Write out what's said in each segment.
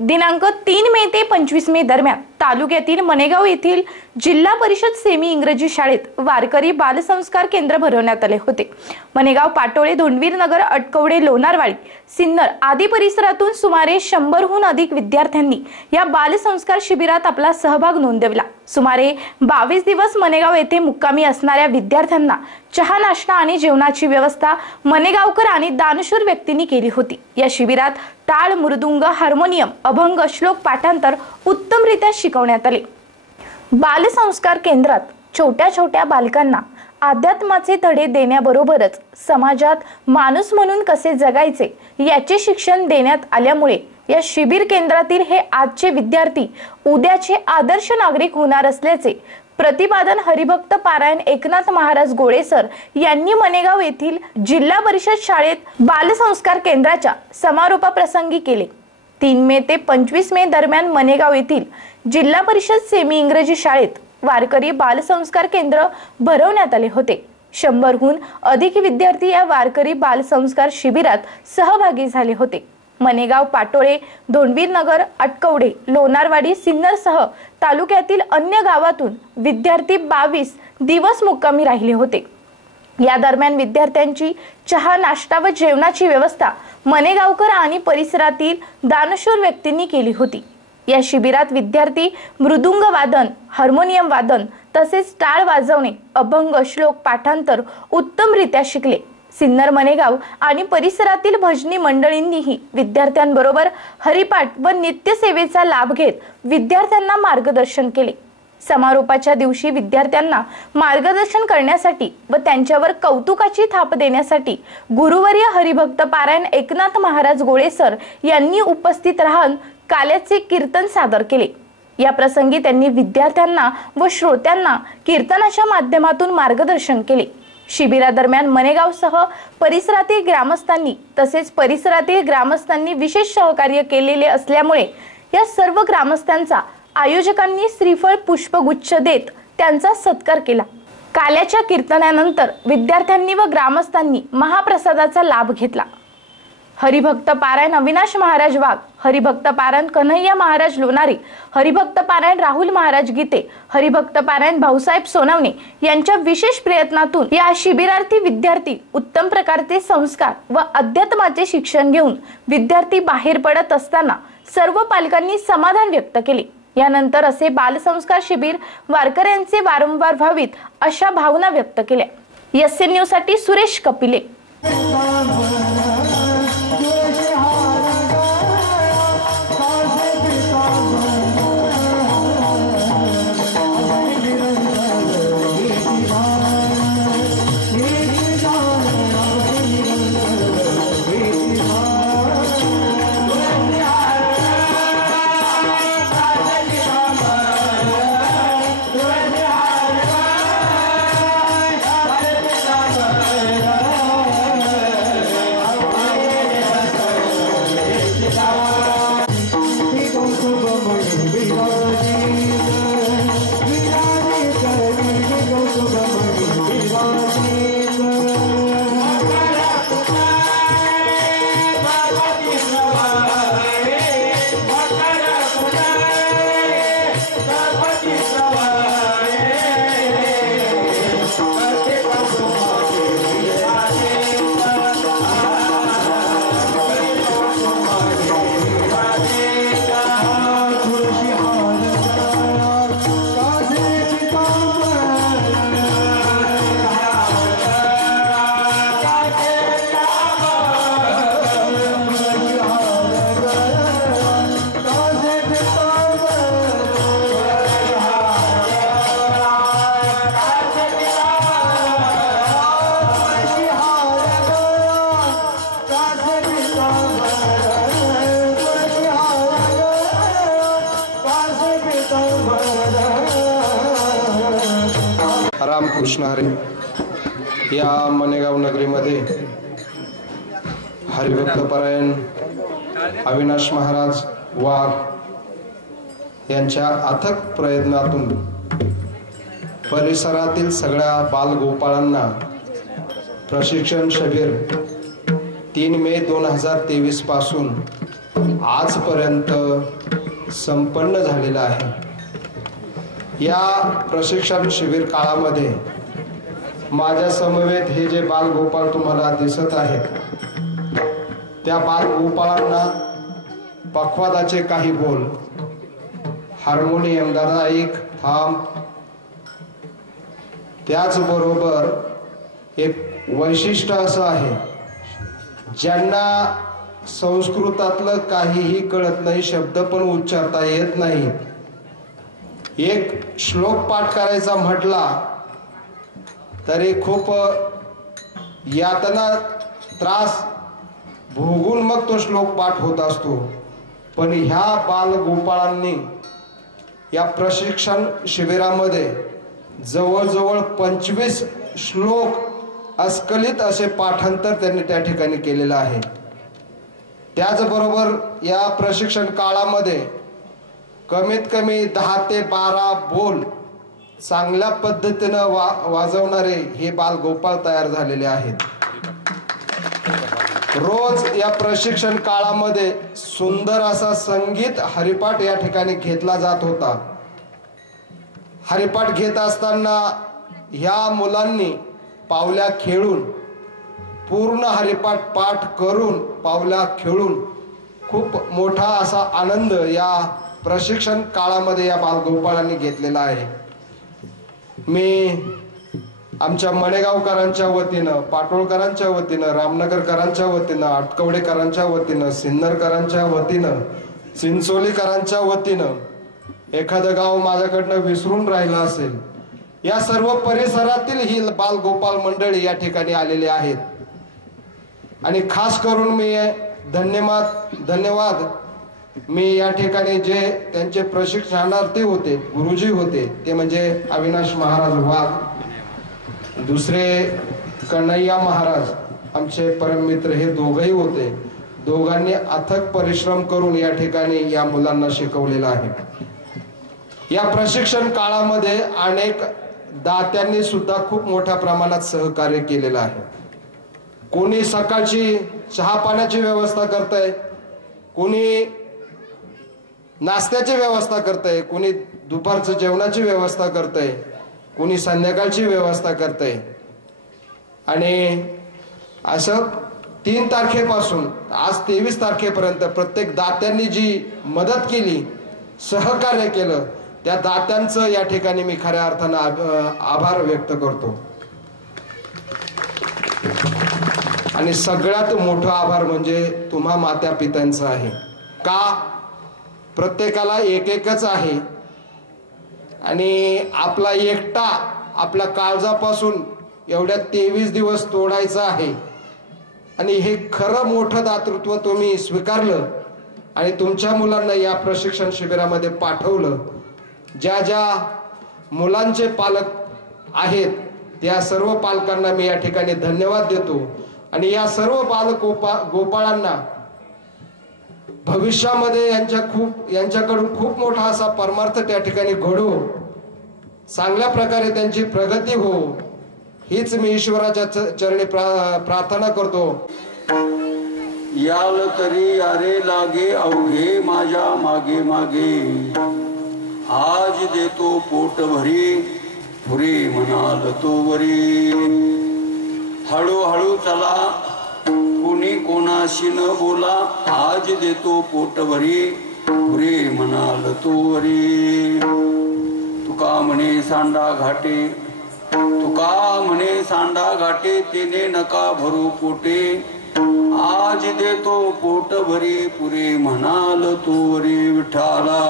दिनांक 3 मे ते 25 मे दरम्यान तालुक्यातील मनेगाव येथील जिल्हा परिषद सेमी इंग्रजी शाळेत वारकरी बालसंस्कार केंद्र भरवण्यात आले होते। मनेगाव, पाटोळे, धोंडवीर नगर, अटकवडे, लोणारवाडी, सिन्नर आदी परिसरातून सुमारे 100हून अधिक विद्यार्थ्यांनी या बालसंस्कार शिबिरात आपला सहभाग नोंदवला। सुमारे 22 दिवस मनेगाव येथे मुक्कामी असणाऱ्या विद्यार्थ्यांना चहा, नाश्ता आणि जेवणाची व्यवस्था मनेगावकर आणि दानशूर व्यक्तींनी केली होती। या शिबिरात टाळ, मृदुंग, हार्मोनियम, अभंग, श्लोक पाठांतर उत्तमरित्या शिकवण्यात आले। बालसंस्कार केंद्रात छोट्या छोट्या बालकांना अध्यात्माचे धडे देण्याबरोबरच समाजात माणूस म्हणून कसे जगायचे याचे शिक्षण देण्यात आल्यामुळे या शिबिर केंद्रातील हे आजचे विद्यार्थी उद्याचे आदर्श नागरिक होणार असल्याचे प्रतिपादन हरिभक्त पारायण एकनाथ महाराज गोळे सर यांनी मनेगाव येथील जिल्हा परिषद शाळेत बालसंस्कार केंद्राच्या समारोपाप्रसंगी केले। 3 मे ते 25 मे दरम्यान मनेगाव येथील जिल्हा परिषद सेमी इंग्रजी शाळेत वारकरी बालसंस्कार केंद्र भरवण्यात आले होते। 100हून अधिक विद्यार्थी या वारकरी बालसंस्कार शिबिरात सहभागी झाले होते। मनेगाव, पाटोळे, धोंडवीर नगर, अटकवडे, लोणारवाडी, सिन्नर सह तालुक्यातील अन्य गावातून विद्यार्थी 22 दिवस मुक्कामी राहिले होते। या दरम्यान विद्यार्थ्यांची चहा, नाश्ता व जेवणाची व्यवस्था मनेगावकर आणि परिसरातील दानशूर व्यक्तींनी केली होती। या शिबिरात विद्यार्थी मृदुंग वादन, हार्मोनियम वादन तसेच टाळ वाजवणे, अभंग, श्लोक पाठांतर उत्तमरित्या शिकले। सिन्नर, मनेगाव आणि परिसरातील भजनी मंडळींनीही विद्यार्थ्यांबरोबर हरिपाठ व नित्य सेवेचा लाभ घेत विद्यार्थ्यांना मार्गदर्शन केले। समारोपाच्या दिवशी विद्यार्थ्यांना मार्गदर्शन करण्यासाठी व त्यांच्यावर कौतुकाची थाप देण्यासाठी गुरुवर्य हरिभक्त पारायण एकनाथ महाराज गोळे सर यांनी उपस्थित राहून काल्याचे कीर्तन सादर केले। या प्रसंगी त्यांनी विद्यार्थ्यांना व श्रोत्यांना कीर्तनाच्या माध्यमातून मार्गदर्शन केले। शिबिरादरम्यान मनेगावसह परिसरातील ग्रामस्थांनी विशेष सहकार्य केलेले असल्यामुळे या सर्व ग्रामस्थांचा आयोजकांनी श्रीफळ, पुष्पगुच्छ देत त्यांचा सत्कार केला। काल्याच्या कीर्तनानंतर विद्यार्थ्यांनी व ग्रामस्थांनी महाप्रसादाचा लाभ घेतला। हरिभक्त पारायण अविनाश महाराज वाघ, हरिभक्त पारायण कन्हैया महाराज लोणारी, हरिभक्त पारायण राहुल महाराज गीते, हरिभक्त पारायण भाऊसाहेब सोनवणे यांच्या विशेष प्रयत्नातून या शिबिरार्थी विद्यार्थी उत्तम प्रकारचे संस्कार व अध्यात्माचे शिक्षण घेऊन विद्यार्थी बाहेर पडत असताना सर्व पालकांनी समाधान व्यक्त केले। यानंतर असे बालसंस्कार शिबिर वारकऱ्यांचे वारंवार व्हावीत अशा भावना व्यक्त केल्या। एसएन न्यूज साठी सुरेश कपिले। रामकृष्ण हरी। या मनेगाव नगरीमध्ये हरिभक्त पारायण अविनाश महाराज वाघ यांच्या अथक प्रयत्नातून परिसरातील सगळ्या बालगोपाळांना प्रशिक्षण शिबिर 3 मे 2023 पासून आजपर्यंत संपन्न झालेला आहे। या प्रशिक्षण शिबिर काळामध्ये माझ्या समवेत हे जे बालगोपाळ तुम्हाला दिसत आहेत त्या बालगोपाळांना पखवादाचे काही बोल, हार्मोनियम दादा एक थांब, त्याचबरोबर एक वैशिष्ट्य असं आहे ज्यांना संस्कृतातलं काहीही कळत नाही, शब्द पण उच्चारता येत नाही, एक श्लोक पाठ करायचा म्हटला तरी खूप यातना त्रास भोगून मग तो श्लोक पाठ होत असतो। पण ह्या बालगोपाळांनी या प्रशिक्षण शिबिरामध्ये जवळजवळ 25 श्लोक अस्खलित असे पाठांतर त्यांनी त्या ठिकाणी केलेलं आहे। त्याचबरोबर या प्रशिक्षण काळामध्ये कमीत कमी 10 ते 12 बोल चांगल्या पद्धतीने वाजवणारे हे बालगोपाळ तयार झालेले आहेत। रोज या प्रशिक्षण काळामध्ये सुंदर असा संगीत हरिपाठ या ठिकाणी घेतला जात होता। हरिपाठ घेत असताना ह्या मुलांनी पावल्या खेळून, पूर्ण हरिपाठ पाठ करून, पावल्या खेळून खूप मोठा असा आनंद या प्रशिक्षण काळामध्ये या बालगोपाळांनी घेतलेला आहे। मी आमच्या मणेगावकरांच्या वतीनं, पाटोळकरांच्या वतीनं, रामनगरकरांच्या वतीनं, आटकवडेकरांच्या वतीनं, सिन्नरकरांच्या वतीनं, चिंचोलीकरांच्या वतीनं, एखादं गाव माझ्याकडनं विसरून राहिलं असेल, या सर्व परिसरातील ही बालगोपाळ मंडळी या ठिकाणी आलेली आहेत। आणि खास करून मी धन्यवाद मी या ठिकाणी जे त्यांचे प्रशिक्षणार्थी होते, गुरुजी होते, ते म्हणजे अविनाश महाराज वाघ, दुसरे कन्हैया महाराज आमचे परममित्र, हे दोघही होते। दोघांनी अथक परिश्रम करून या ठिकाणी या मुलांना शिकवलेलं आहे। या प्रशिक्षण काळामध्ये अनेक दात्यांनी सुद्धा खूप मोठ्या प्रमाणात सहकार्य केलेलं आहे। कोणी सकाळची चहा पाण्याची व्यवस्था करतंय, कोणी नाश्त्याची व्यवस्था करतंय, कोणी दुपारचं जेवणाची व्यवस्था करतंय, कोणी संध्याकाळची व्यवस्था करतंय। आणि असं 3 तारखेपासून आज 23 तारखेपर्यंत प्रत्येक दात्यांनी जी मदत केली, सहकार्य केलं, त्या दात्यांचं या ठिकाणी मी खऱ्या अर्थानं आभार व्यक्त करतो। आणि सगळ्यात मोठा आभार म्हणजे तुम्हा माता पित्यांचा आहे। का? प्रत्येकाला एकच आहे आणि आपला एकटा आपल्या काळजापासून एवढ्या 23 दिवस तोडायचा आहे। आणि हे खरं मोठं दातृत्व तुम्ही स्वीकारलं आणि तुमच्या मुलांना या प्रशिक्षण शिबिरामध्ये पाठवलं। ज्या ज्या मुलांचे पालक आहेत त्या सर्व पालकांना मी या ठिकाणी धन्यवाद देतो। आणि या सर्व बालगोपाळांना भविष्यामध्ये यांच्याकडून खूप मोठा असा परमार्थ त्या ठिकाणी घडो, चांगल्या प्रकारे त्यांची प्रगती हो, हीच मी ईश्वराच्या चरणी प्रार्थना करतो। याल तरी यारे लागे अवघे माझ्या मागे मागे, आज देतो पोट भरी पुरे म्हणाल तो वरी। हळूहळू चला कोणी कोणाशी न बोला, आज देतो पोट भरी पुरे म्हणाल तो वरी। तुका म्हणे सांडा घाटे, तुका म्हणे सांडा घाटे, तेने नका भरू पोटे, आज देतो पोट भरी पुरे म्हणाल तो वरी। विठ्ठला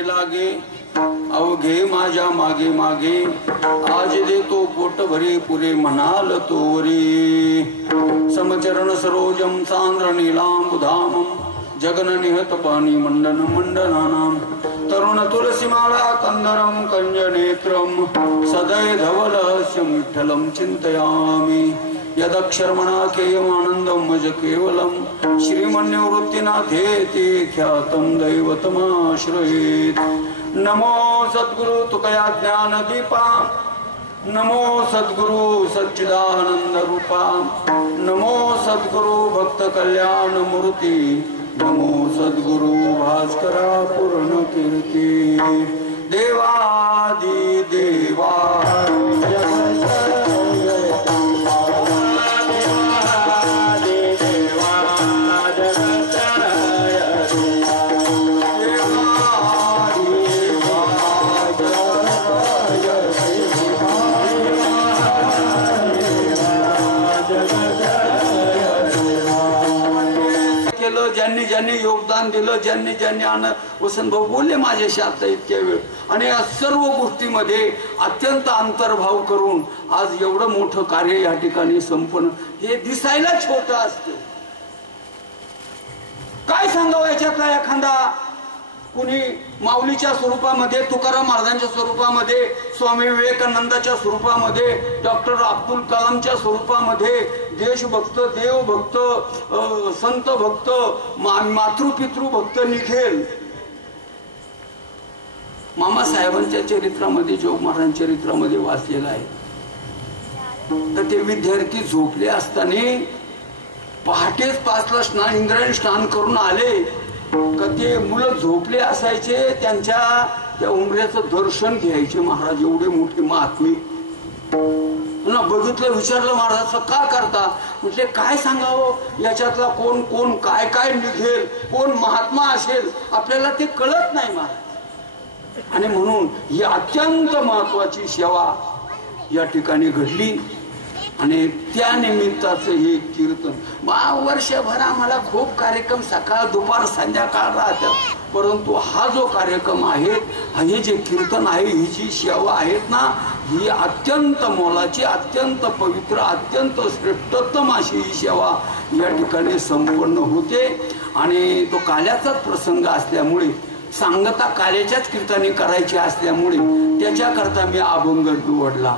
लागे अवघे माझ्या मागे मागे, आज देतो पोट भरी पुरे म्हणाल तो वरी। समचरण सरोजम सांद्र नीलांबुधामम, जगन निहत पाणी मंडन मंडनानाम, तरुण तुलसीमाला कंदरम कंजनेत्रम सदय धवलस्यं विठ्ठलं चिंतयामि यदक्षरमणा केयमानंदं मज केवलं श्रीमन्निवृत्तिनाथेति ख्यातं दैवतमाश्रयेत्। नमो सद्गुरु तुकया ज्ञान दीपा, नमो सद्गुरु सच्चिदानंद रूपा, नमो सद्गुरु भक्त कल्याण मूर्ती, नमो सद्गुरु भास्करा पूर्ण कीर्ती। देवादि देवा ज्यांनी ज्यांनी योगदान दिलं, ज्यांनी ज्यांनी वसंत भाऊ बोलले माझ्याशी आता इतक्या वेळ, आणि या सर्व गोष्टीमध्ये अत्यंत अंतर्भाव करून आज एवढं मोठं कार्य या ठिकाणी संपन्न, हे दिसायला छोटं असतं. काय सांगावं याच्यातला एखादा, कुणी माऊलीच्या स्वरूपामध्ये, तुकाराम महाराजांच्या स्वरूपामध्ये, स्वामी विवेकानंदाच्या स्वरूपामध्ये, डॉक्टर अब्दुल कलामच्या स्वरूपामध्ये, देशभक्त, देवभक्त, संत भक्त, मातृपितृ भक्त निघेल. मामासाहेबांच्या चरित्रामध्ये, जोग महाराजांच्या चरित्रामध्ये वाचलेलं आहे. तर ते विद्यार्थी झोपले असताना पहाटेच 5ला स्नान, इंद्रायणी स्नान करून आले का ते मुलं झोपले असायचे, त्यांच्या त्या उमऱ्याचं दर्शन घ्यायचे महाराज. एवढे मोठे महात्मे ना, बघितलं, विचारलं महाराज का करता, म्हटले काय सांगावं याच्यातला कोण कोण काय काय निघेल, कोण महात्मा असेल आपल्याला ते कळत नाही महाराज. आणि म्हणून ही अत्यंत महत्वाची सेवा या ठिकाणी घडली. आणि त्या निमित्ताचं हे कीर्तन, वर्षभर आम्हाला खूप कार्यक्रम सकाळ दुपार संध्याकाळ राहतात, परंतु हा जो कार्यक्रम आहे, हे जे कीर्तन आहे, ही जी सेवा आहेत ना, ही अत्यंत मोलाची, अत्यंत पवित्र, अत्यंत श्रेष्ठतम अशी ही सेवा या ठिकाणी संपन्न होते. आणि तो काल्याचाच प्रसंग असल्यामुळे, सांगता काल्याच्याच कीर्तनी करायची असल्यामुळे त्याच्याकरता मी अभंग निवडला.